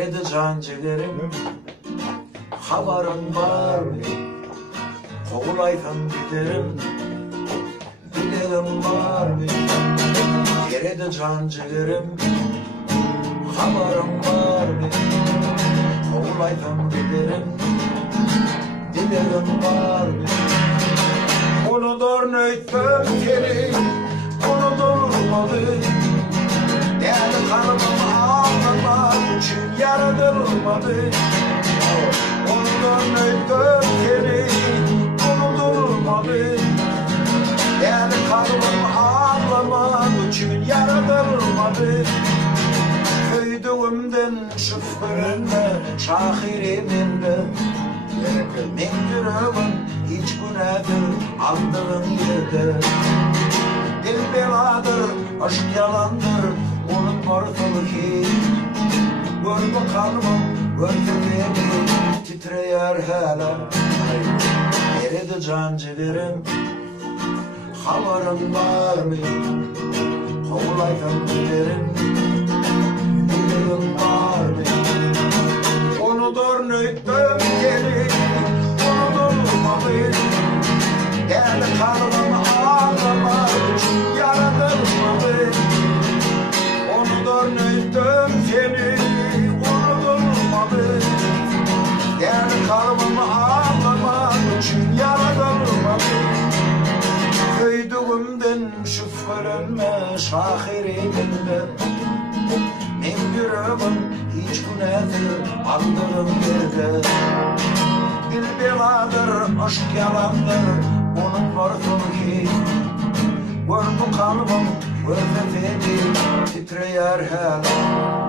eridi can ciğerim. Haberin var mı? Kovulaytan giderim. Dilerim var mı? Eridi can ciğerim. Haberin var mı? Kovulaytan giderim. Dilerim var mı? Unudur nöйтüm seni, unutulmadı. Değerli kanımı ağlamak için yaratılmadı. Unudur nöйтüm seni, unutulmadı. Değerli kanımı ağlamak için yaratılmadı. Köydüğümden şüphelenme, şahiriminde. Men yüreğim hiç günahtır aldığın yerde. Dil beladır, aşk yalandır, unutmarsın ki. Görme kalbim, görme beni, titreyer hala. Eridi can ciğerim, haberin var mı? Kovulaytan giderim, dilerim var mı? Unudur nöйтüm seni, unutulmadı. Değerli kalbim ağlamak için yaratılmadı. Unudur nöйтüm seni, unutulmadı. Değerli kalbim ağlamak için yaratılmadı. Köydüğümden şüphelenme, şahiriminde. Men yüreğim hiç günahtır aldığım yerde. Dil beladır, aşk yalandır, unutmarsın ki. Gör bu kalbim, görme beni, titreyer hala.